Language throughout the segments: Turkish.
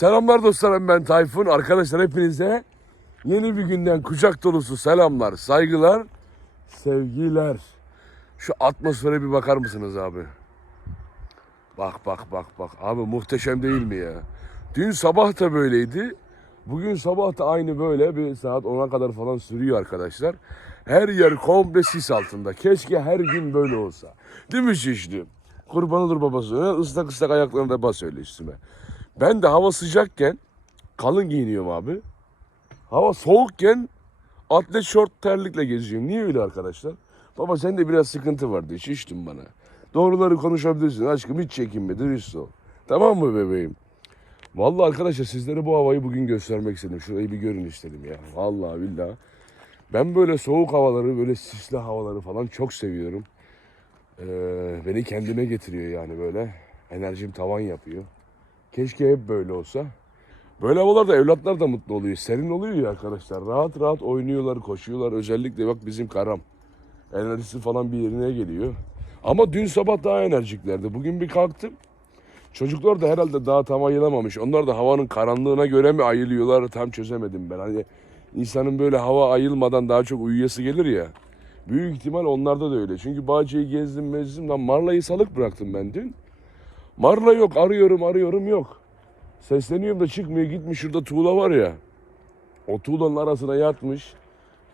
Selamlar dostlarım ben Tayfun. Arkadaşlar hepinize yeni bir günden kucak dolusu selamlar, saygılar, sevgiler. Şu atmosfere bir bakar mısınız abi? Bak bak bak bak. Abi muhteşem değil mi ya? Dün sabah da böyleydi. Bugün sabah da aynı böyle bir saat 10'a kadar falan sürüyor arkadaşlar. Her yer komple sis altında. Keşke her gün böyle olsa. Değil mi şişli? Kurban olur babası. Islak ıslak ayaklarını da bas öyle üstüme. Ben de hava sıcakken kalın giyiniyorum abi. Hava soğukken atlet şort terlikle geziyorum. Niye öyle arkadaşlar? Baba sende biraz sıkıntı var diye şiştin bana. Doğruları konuşabilirsin aşkım hiç çekinme dürüst ol. Tamam mı bebeğim? Vallahi arkadaşlar sizlere bu havayı bugün göstermek istedim. Şurayı bir görün istedim ya. Vallahi billahi. Ben böyle soğuk havaları, böyle sisli havaları falan çok seviyorum. Ee, beni kendime getiriyor yani böyle. Enerjim tavan yapıyor. Keşke hep böyle olsa. Böyle havalarda evlatlar da mutlu oluyor. Serin oluyor ya arkadaşlar. Rahat rahat oynuyorlar, koşuyorlar. Özellikle bak bizim Karam. Enerjisi falan bir yerine geliyor. Ama dün sabah daha enerjiklerdi. Bugün bir kalktım. Çocuklar da herhalde daha tam ayılamamış. Onlar da havanın karanlığına göre mi ayılıyorlar tam çözemedim ben. Hani insanın böyle hava ayılmadan daha çok uyuyası gelir ya. Büyük ihtimal onlarda da öyle. Çünkü bahçeyi gezdim mezdim. Lan Marla'yı salık bıraktım ben dün. Marla yok arıyorum arıyorum yok. Sesleniyorum da çıkmıyor gitmiş şurada tuğla var ya. O tuğlanın arasına yatmış.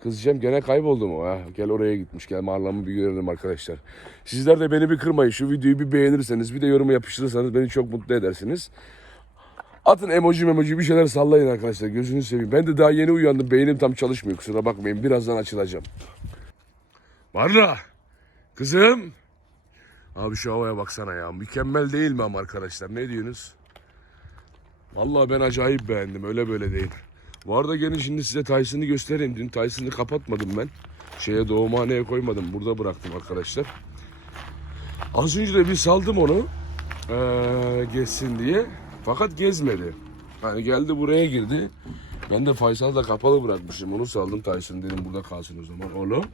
Kızcağım gene kayboldu mu? Ha, gel oraya gitmiş. Gel Marla'mı bir görelim arkadaşlar. Sizler de beni bir kırmayın. Şu videoyu bir beğenirseniz bir de yoruma yapıştırırsanız beni çok mutlu edersiniz. Atın emoji emoji bir şeyler sallayın arkadaşlar. Gözünü seveyim. Ben de daha yeni uyandım. Beynim tam çalışmıyor. Kusura bakmayın. Birazdan açılacağım. Marla. Kızım. Abi şu havaya baksana ya. Mükemmel değil mi ama arkadaşlar? Ne diyorsunuz? Vallahi ben acayip beğendim. Öyle böyle değil. Bu arada gelin şimdi size Tyson'ı göstereyim. Dün Tyson'ı kapatmadım ben. Şeye doğumhaneye koymadım. Burada bıraktım arkadaşlar. Az önce de bir saldım onu. Ee, gezsin diye. Fakat gezmedi. Yani geldi buraya girdi. Ben de Faysal'da kapalı bırakmışım. Onu saldım Tyson dedim burada kalsın o zaman. Oğlum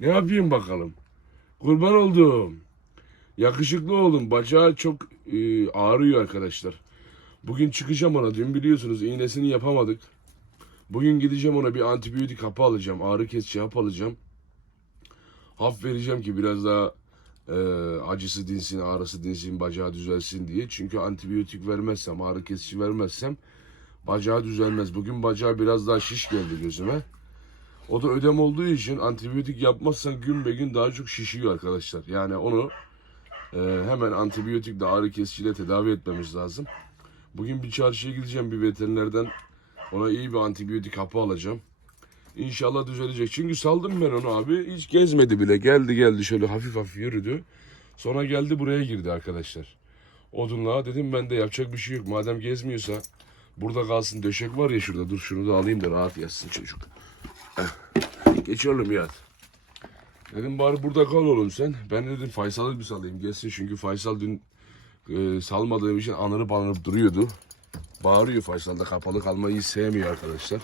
ne yapayım bakalım. Kurban oldum. Yakışıklı oğlum. Bacağı çok e, ağrıyor arkadaşlar. Bugün çıkacağım ona. Dün biliyorsunuz iğnesini yapamadık. Bugün gideceğim ona bir antibiyotik hapı alacağım. Ağrı kesici hap alacağım. Hap vereceğim ki biraz daha e, acısı dinsin, ağrısı dinsin, bacağı düzelsin diye. Çünkü antibiyotik vermezsem, ağrı kesici vermezsem bacağı düzelmez. Bugün bacağı biraz daha şiş geldi gözüme. O da ödem olduğu için antibiyotik yapmazsan gün be gün daha çok şişiyor arkadaşlar. Yani onu e, hemen antibiyotikle ağrı kesiciyle tedavi etmemiz lazım. Bugün bir çarşıya gideceğim bir veterinerden. Ona iyi bir antibiyotik hapı alacağım. İnşallah düzelecek. Çünkü saldım ben onu abi. Hiç gezmedi bile. Geldi geldi şöyle hafif hafif yürüdü. Sonra geldi buraya girdi arkadaşlar. Odunluğa dedim ben de yapacak bir şey yok. Madem gezmiyorsa burada kalsın. Döşek var ya şurada. Dur şunu da alayım da rahat yatsın çocuk. Geç oğlum yat. Dedim bari burada kal oğlum sen. Ben dedim Faysal'ı bir salayım gelsin. Çünkü Faysal dün e, salmadığım için anırıp anırıp duruyordu. Bağırıyor Faysal da kapalı kalmayı sevmiyor arkadaşlar.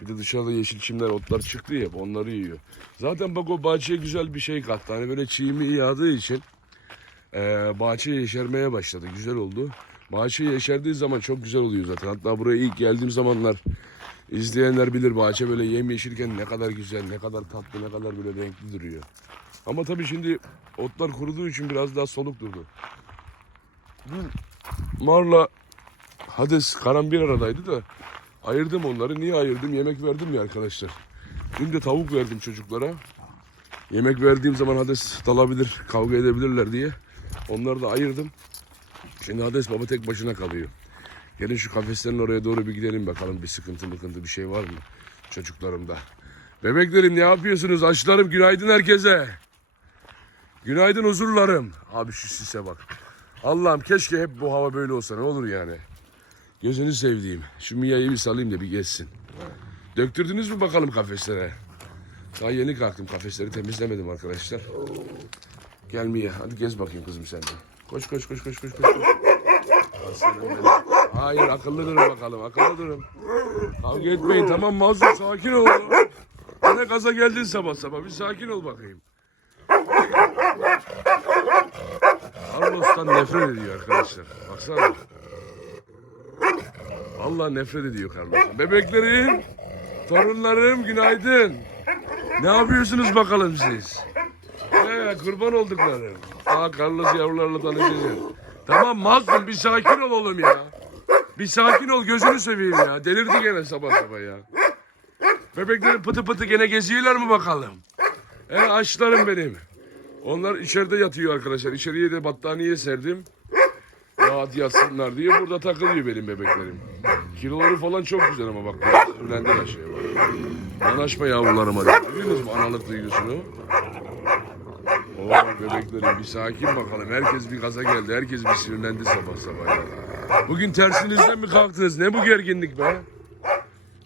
Bir de dışarıda yeşil çimler otlar çıktı ya onları yiyor. Zaten bak o bahçeye güzel bir şey kattı. Hani böyle çiğimi yağdığı için e, bahçe yeşermeye başladı. Güzel oldu. Bahçe yeşerdiği zaman çok güzel oluyor zaten. Hatta buraya ilk geldiğim zamanlar izleyenler bilir bahçe böyle yemyeşilken ne kadar güzel, ne kadar tatlı, ne kadar böyle renkli duruyor. Ama tabii şimdi otlar kuruduğu için biraz daha soluk durdu. Dün Marla Hades Karan bir aradaydı da ayırdım onları. Niye ayırdım? Yemek verdim ya arkadaşlar. Dün de tavuk verdim çocuklara. Yemek verdiğim zaman Hades dalabilir, kavga edebilirler diye. Onları da ayırdım. Şimdi Hades baba tek başına kalıyor. Gelin şu kafeslerin oraya doğru bir gidelim bakalım bir sıkıntı mıkıntı bir şey var mı çocuklarımda. Bebeklerim ne yapıyorsunuz? Açlarım günaydın herkese. Günaydın huzurlarım. Abi şu sise bak. Allah'ım keşke hep bu hava böyle olsa ne olur yani. Gözünü sevdiğim. Şu Mia'yı bir salayım da bir geçsin. Döktürdünüz mü bakalım kafeslere? Daha yeni kalktım kafesleri temizlemedim arkadaşlar. Gel Mia hadi gez bakayım kızım sen de. Koş koş koş koş koş koş. Hayır akıllı durun bakalım akıllı durun. Kavga etmeyin tamam mazlum sakin ol. Yine gaza geldin sabah sabah bir sakin ol bakayım. Carlos'tan nefret ediyor arkadaşlar. Baksana. Allah nefret ediyor Carlos'tan. Bebeklerim, torunlarım günaydın. Ne yapıyorsunuz bakalım siz? He, kurban olduklarım. Aa Carlos yavrularla tanışacağız. Tamam Mazlum bir sakin ol oğlum ya. Bir sakin ol gözünü seveyim ya. Delirdi gene sabah sabah ya. Bebeklerin pıtı pıtı gene geziyorlar mı bakalım? He açlarım benim. Onlar içeride yatıyor arkadaşlar. İçeriye de battaniye serdim. Rahat yatsınlar diye burada takılıyor benim bebeklerim. Kiloları falan çok güzel ama bak. Öğlendi aşağıya bak. Yanaşma yavrularıma. Duyuyorsunuz mu analık duygusunu? Oo bebeklerim bir sakin bakalım. Herkes bir gaza geldi. Herkes bir sinirlendi sabah sabah ya. Bugün tersinizden mi kalktınız? Ne bu gerginlik be?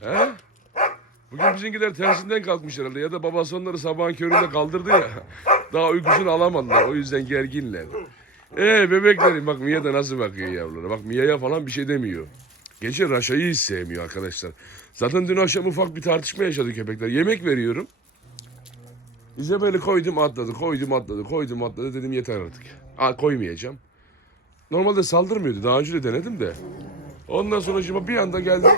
He? Bugün bizimkiler tersinden kalkmış herhalde. Ya da babası onları sabahın köründe kaldırdı ya. Daha uykusunu alamadılar. O yüzden gerginler. Ee bebeklerim bak Mia da nasıl bakıyor yavrulara. Bak Mia'ya falan bir şey demiyor. Gece Raşa'yı hiç sevmiyor arkadaşlar. Zaten dün akşam ufak bir tartışma yaşadı köpekler. Yemek veriyorum. İzabel'i koydum atladı, koydum atladı, koydum atladı dedim yeter artık. Ha, koymayacağım. Normalde saldırmıyordu. Daha önce de denedim de. Ondan sonra şimdi bir anda geldi.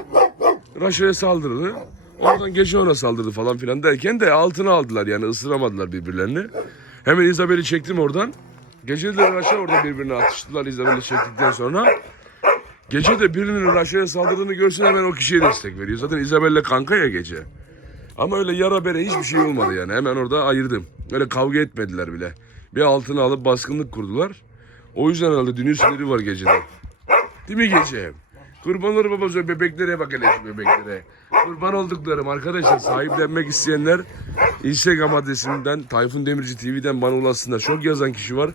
Raşa'ya saldırdı. Oradan gece ona saldırdı falan filan derken de altına aldılar yani ısıramadılar birbirlerini. Hemen İzabel'i çektim oradan. Gece de Raşa orada birbirine atıştılar İzabel'i çektikten sonra. Gece de birinin Raşa'ya saldırdığını görsün hemen o kişiye destek veriyor. Zaten İzabel'le kanka ya gece. Ama öyle yara bere hiçbir şey olmadı yani. Hemen orada ayırdım. Öyle kavga etmediler bile. Bir altına alıp baskınlık kurdular. O yüzden herhalde dünün siniri var gecede. Değil mi gece? Kurbanları babası bebeklere bak hele bebeklere. Kurban olduklarım arkadaşlar sahiplenmek isteyenler Instagram adresimden Tayfun Demirci TV'den bana ulaşsınlar. Çok yazan kişi var.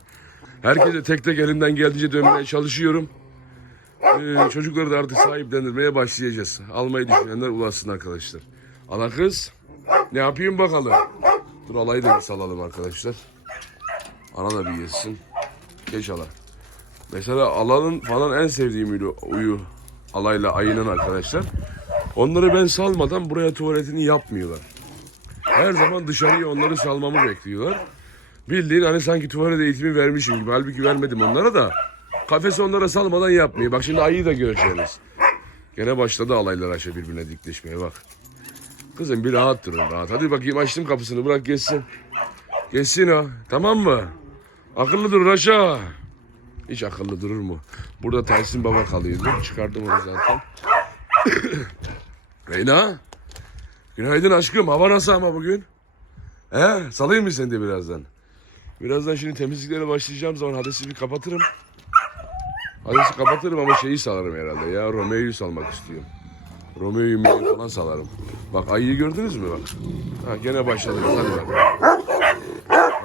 Herkese tek tek elimden geldiğince dönmeye çalışıyorum. Ee, çocukları da artık sahiplendirmeye başlayacağız. Almayı düşünenler ulaşsın arkadaşlar. Ana kız ne yapayım bakalım. Dur alayı da salalım arkadaşlar. Ana da bir yesin. Ala. Mesela alanın falan en sevdiğim uyu, uyu alayla ayının arkadaşlar. Onları ben salmadan buraya tuvaletini yapmıyorlar. Her zaman dışarıya onları salmamı bekliyorlar. Bildiğin hani sanki tuvalet eğitimi vermişim gibi. Halbuki vermedim onlara da. Kafesi onlara salmadan yapmıyor. Bak şimdi ayıyı da göreceğiniz. Gene başladı alaylar aşağı birbirine dikleşmeye bak. Kızım bir rahat durun rahat. Hadi bakayım açtım kapısını bırak geçsin. Geçsin o. Tamam mı? Akıllı dur Raşa. Hiç akıllı durur mu? Burada Tahsin Baba kalıyordu. Çıkardım onu zaten. Reyna. Günaydın aşkım. Hava nasıl ama bugün? He? Salayım mı seni de birazdan? Birazdan şimdi temizliklere başlayacağım zaman hadesi bir kapatırım. Hadesi kapatırım ama şeyi salarım herhalde ya. Romeo'yu salmak istiyorum. Romeo'yu falan salarım. Bak ayıyı gördünüz mü bak? Ha gene başladı. Hadi bak.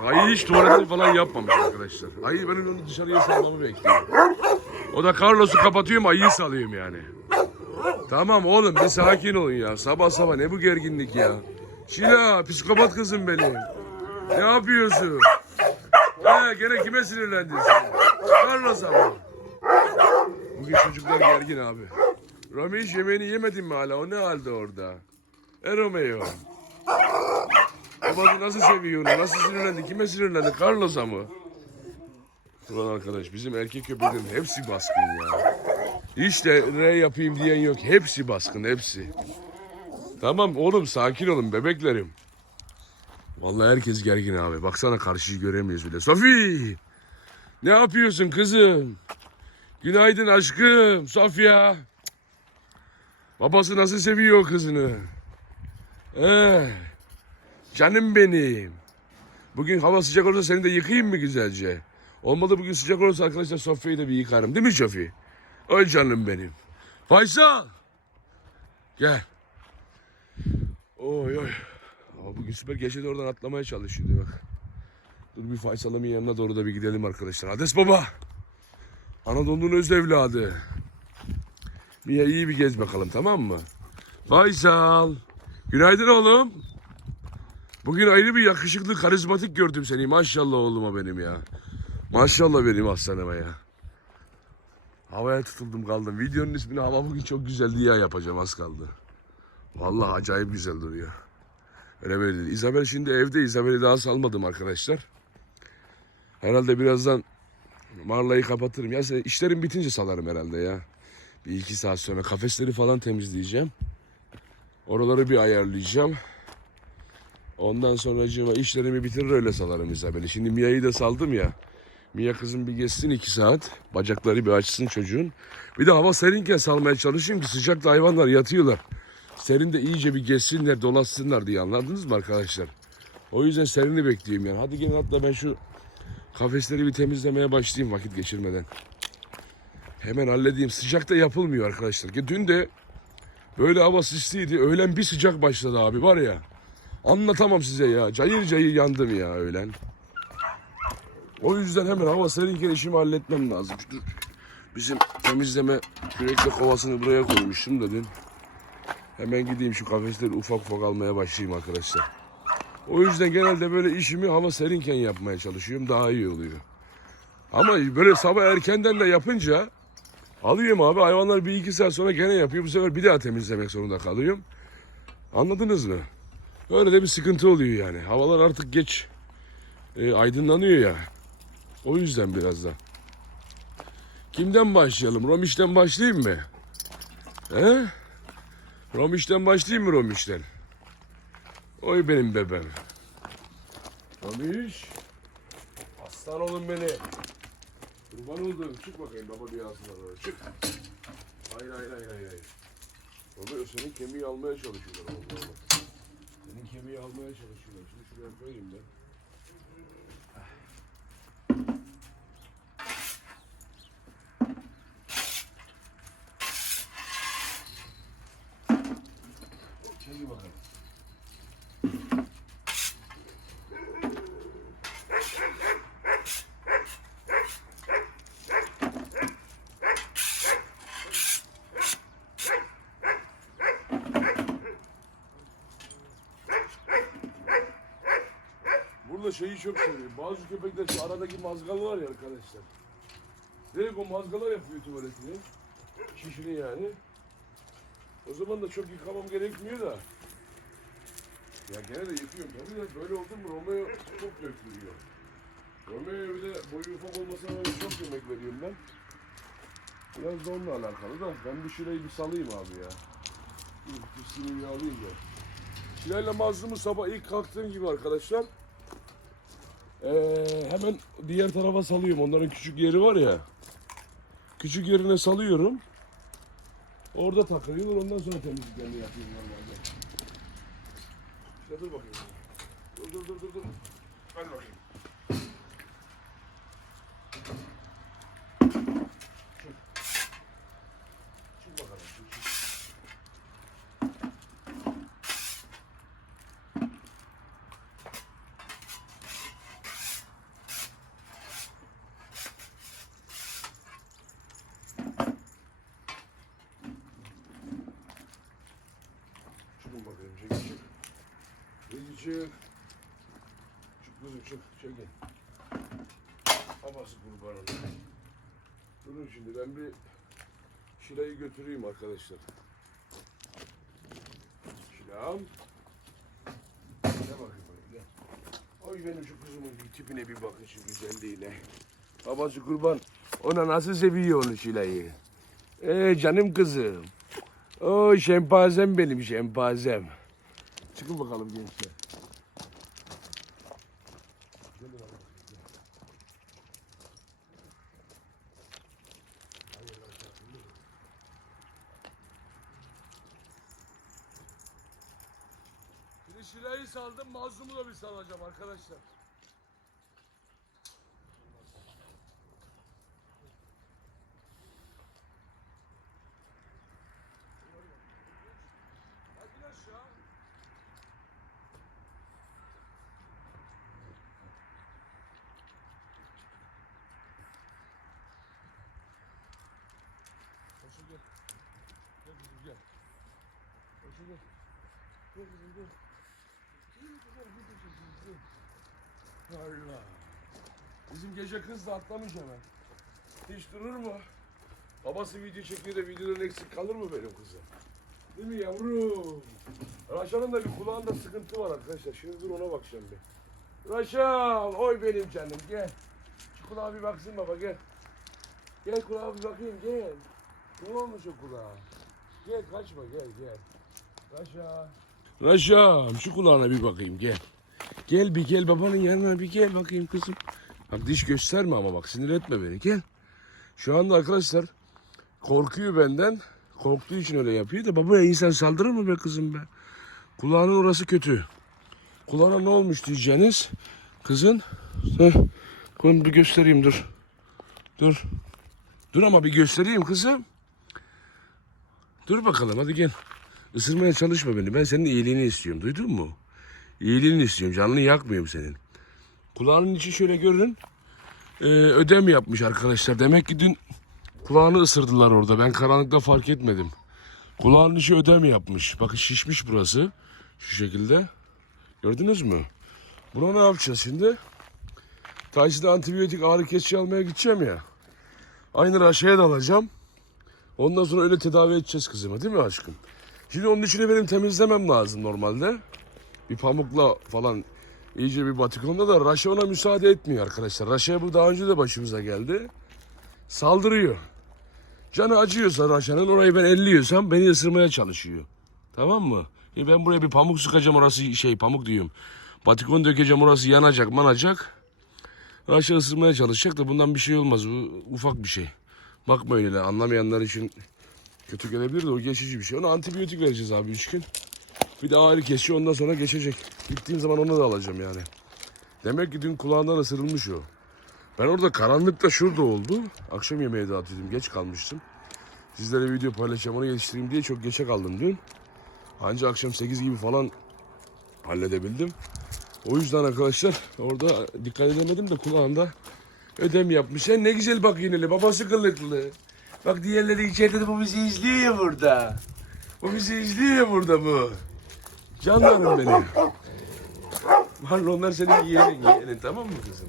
Ayı hiç tuvaletini falan yapmamış arkadaşlar. Ayı benim onu dışarıya salmamı bekliyor. O da Carlos'u kapatıyorum ayıyı salıyorum yani. Tamam oğlum bir sakin olun ya. Sabah sabah ne bu gerginlik ya. Şila psikopat kızım benim. Ne yapıyorsun? He gene kime sinirlendin sen? Carlos'a mı? Bugün çocuklar gergin abi. Hiç yemeğini yemedin mi hala? O ne halde orada? E Romeo. Babası nasıl seviyor onu? Nasıl sinirlendi? Kime sinirlendi? Carlos'a mı? Ulan arkadaş bizim erkek köpeklerin hepsi baskın ya. De R yapayım diyen yok. Hepsi baskın hepsi. Tamam oğlum sakin olun bebeklerim. Vallahi herkes gergin abi. Baksana karşıyı göremiyoruz bile. Sofi! Ne yapıyorsun kızım? Günaydın aşkım. Sofya. Babası nasıl seviyor kızını? Eh, canım benim. Bugün hava sıcak olursa seni de yıkayayım mı güzelce? Olmadı bugün sıcak olursa arkadaşlar Sofya'yı da bir yıkarım. Değil mi Sofi? Oy canım benim. Faysal. Gel. Oy oy. Ama bugün süper gece de oradan atlamaya çalışıyordu bak. Dur bir Faysal'ın yanına doğru da bir gidelim arkadaşlar. Hades baba. Anadolu'nun öz evladı. Mia iyi bir gez bakalım tamam mı? Faysal. Günaydın oğlum. Bugün ayrı bir yakışıklı, karizmatik gördüm seni. Maşallah oğluma benim ya. Maşallah benim aslanıma ya. Havaya tutuldum kaldım. Videonun ismini hava bugün çok güzel diye yapacağım az kaldı. Vallahi acayip güzel duruyor. Öyle böyle değil. İzabel şimdi evde. İzabel'i daha salmadım arkadaşlar. Herhalde birazdan Marla'yı kapatırım. Ya işlerim bitince salarım herhalde ya. Bir iki saat sonra kafesleri falan temizleyeceğim. Oraları bir ayarlayacağım. Ondan sonra işlerimi bitirir öyle salarım İzabel'i. Şimdi Mia'yı da saldım ya. Mia kızım bir geçsin iki saat. Bacakları bir açsın çocuğun. Bir de hava serinken salmaya çalışayım ki sıcakta hayvanlar yatıyorlar. Serinde iyice bir geçsinler dolaşsınlar diye anladınız mı arkadaşlar? O yüzden serini bekliyorum yani. Hadi gelin hatta ben şu kafesleri bir temizlemeye başlayayım vakit geçirmeden. Hemen halledeyim. Sıcakta yapılmıyor arkadaşlar. Ki Dün de böyle hava sisliydi. Öğlen bir sıcak başladı abi var ya. Anlatamam size ya. Cayır cayır yandım ya öğlen. O yüzden hemen hava serinken işimi halletmem lazım. Dur. Bizim temizleme kürekle kovasını buraya koymuştum da. Hemen gideyim şu kafesleri ufak ufak almaya başlayayım arkadaşlar. O yüzden genelde böyle işimi hava serinken yapmaya çalışıyorum. Daha iyi oluyor. Ama böyle sabah erkenden de yapınca alıyorum abi hayvanlar bir iki saat sonra gene yapıyor. Bu sefer bir daha temizlemek zorunda kalıyorum. Anladınız mı? Öyle de bir sıkıntı oluyor yani. Havalar artık geç e, aydınlanıyor ya. O yüzden biraz da. Kimden başlayalım? Romiş'ten başlayayım mı? He? Romiş'ten başlayayım mı Romiş'ten? Oy benim bebeğim. Romiş. Aslan oğlum beni. Kurban oldum. Çık bakayım baba dünyasına doğru. Çık. Hayır hayır hayır. hayır. Baba senin kemiği almaya çalışıyorlar. Allah Allah. Senin kemiği almaya çalışıyorlar. Şimdi şuraya koyayım ben. Çekil bakalım. Burada şeyi çok seviyorum. Bazı köpekler şu aradaki mazgal var ya arkadaşlar. Direkt o mazgala yapıyor tuvaletini. Şişini yani. O zaman da çok yıkamam gerekmiyor da. Ya gene de yıkıyorum tabii de böyle oldu mu Romeo çok dökülüyor. Romeo'ya bir de boyu ufak olmasına rağmen çok yemek veriyorum ben. Biraz da onunla alakalı da ben bir şurayı bir salayım abi ya. Pisliğini bir alayım da. Şilayla mazlumu sabah ilk kalktığım gibi arkadaşlar. Ee, hemen diğer tarafa salıyorum. Onların küçük yeri var ya. Küçük yerine salıyorum. Orada takılıyorlar. Ondan sonra temizliklerini yapıyorum normalde. İşte dur bakayım. Dur dur dur dur. dur. Ver bakayım. Çık. Çık bakalım. Çık, çık. Çıkın bakayım. Çekil çık. Çekil çık. Çık kızım çık. Çekil. Babası kurbanım. Durun şimdi ben bir Şilay'ı götüreyim arkadaşlar. Şilam. Gel bakayım buraya gel. Oy benim şu kızımın tipine bir bakın şu güzelliğine. Babası kurban. Ona nasıl seviyor onu Şilay'ı. Ee canım kızım. O şempazem benim şempazem. Çıkın bakalım gençler. Gelin bakalım. Şimdi Şilay'ı saldım, mazlumu da bir salacağım arkadaşlar. Hadi aşağı. Koşun gel. Gel kızım gel. Koşun gel. Gel kızım gel. Gel kızım gel kızım gel. Allah. Bizim gece kız da atlamış hemen. Hiç durur mu? Babası video çekiyor da videodan eksik kalır mı benim kızım? Değil mi yavrum? Raşan'ın da bir kulağında sıkıntı var arkadaşlar. Şimdi dur ona bakacağım bir. Raşan, oy benim canım gel. Şu kulağa bir baksın baba gel. Gel kulağa bir bakayım gel. Ne olmuş o kulağa? Gel kaçma gel gel. Raşa. Raşa şu kulağına bir bakayım gel. Gel bir gel babanın yanına bir gel bakayım kızım. Bak diş gösterme ama bak sinir etme beni gel. Şu anda arkadaşlar korkuyor benden. Korktuğu için öyle yapıyor da babaya insan saldırır mı be kızım be? Kulağının orası kötü. Kulağına ne olmuş diyeceğiniz. Kızın. Heh. Koyun bir göstereyim dur. Dur. Dur ama bir göstereyim kızım. Dur bakalım hadi gel. Isırmaya çalışma beni. Ben senin iyiliğini istiyorum. Duydun mu? İyiliğini istiyorum. Canını yakmıyorum senin. Kulağının içi şöyle görün. Ee, ödem yapmış arkadaşlar. Demek ki dün kulağını ısırdılar orada. Ben karanlıkta fark etmedim. Kulağının içi ödem yapmış. Bakın şişmiş burası. Şu şekilde. Gördünüz mü? Buna ne yapacağız şimdi? Taşıda antibiyotik ağrı kesici almaya gideceğim ya. Aynı raşaya da alacağım. Ondan sonra öyle tedavi edeceğiz kızımı değil mi aşkım? Şimdi onun içini benim temizlemem lazım normalde. Bir pamukla falan iyice bir batikonda da Raşa ona müsaade etmiyor arkadaşlar. Raşa'ya bu daha önce de başımıza geldi. Saldırıyor. Canı acıyorsa Raşa'nın orayı ben elliyorsam beni ısırmaya çalışıyor. Tamam mı? E ben buraya bir pamuk sıkacağım orası şey pamuk diyorum. Batikon dökeceğim orası yanacak manacak. Raşa ısırmaya çalışacak da bundan bir şey olmaz. Bu ufak bir şey. Bakma öyle anlamayanlar için kötü gelebilir de o geçici bir şey. Ona antibiyotik vereceğiz abi 3 gün. Bir de ağrı kesici ondan sonra geçecek. Gittiğim zaman onu da alacağım yani. Demek ki dün kulağından ısırılmış o. Ben orada karanlıkta şurada oldu. Akşam yemeği dağıtıyordum. Geç kalmıştım. Sizlere video paylaşacağım onu geliştireyim diye çok geçe kaldım dün. Ancak akşam 8 gibi falan halledebildim. O yüzden arkadaşlar orada dikkat edemedim de kulağında ödem yapmış. Sen ne güzel bak yineli babası kılıklı. Bak diğerleri içeride de bu bizi izliyor ya burada. Bu bizi izliyor ya burada bu. Canlarım benim. Vallahi onlar senin yeğenin yeğenin tamam mı kızım?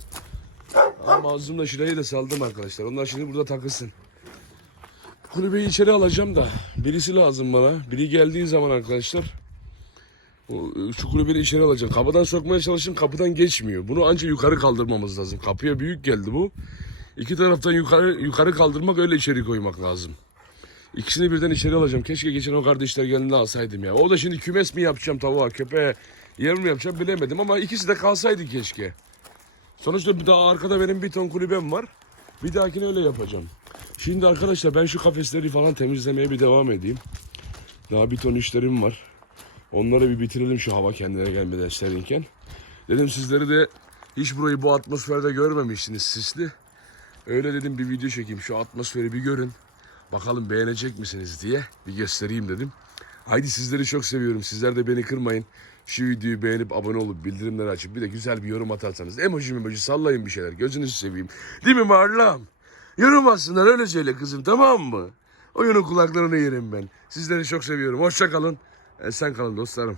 Ama ağzımla şurayı da saldım arkadaşlar. Onlar şimdi burada takılsın. Kulübeyi içeri alacağım da birisi lazım bana. Biri geldiği zaman arkadaşlar o, şu kulübeyi içeri alacağım. Kapıdan sokmaya çalıştım kapıdan geçmiyor. Bunu ancak yukarı kaldırmamız lazım. Kapıya büyük geldi bu. İki taraftan yukarı yukarı kaldırmak öyle içeri koymak lazım. İkisini birden içeri alacağım. Keşke geçen o kardeşler geldiğinde alsaydım ya. O da şimdi kümes mi yapacağım tavuğa, köpeğe, yer mi yapacağım bilemedim ama ikisi de kalsaydı keşke. Sonuçta bir daha arkada benim bir ton kulübem var. Bir dahakine öyle yapacağım. Şimdi arkadaşlar ben şu kafesleri falan temizlemeye bir devam edeyim. Daha bir ton işlerim var. Onları bir bitirelim şu hava kendine gelmeden serinken. Dedim sizleri de hiç burayı bu atmosferde görmemiştiniz sisli. Öyle dedim bir video çekeyim şu atmosferi bir görün. Bakalım beğenecek misiniz diye bir göstereyim dedim. Haydi sizleri çok seviyorum. Sizler de beni kırmayın. Şu videoyu beğenip abone olup bildirimleri açıp bir de güzel bir yorum atarsanız. Emoji emoji sallayın bir şeyler. Gözünüzü seveyim. Değil mi Marlam? Yorum aslında öyle söyle kızım tamam mı? Oyunun kulaklarını yerim ben. Sizleri çok seviyorum. Hoşça kalın. Sen kalın dostlarım.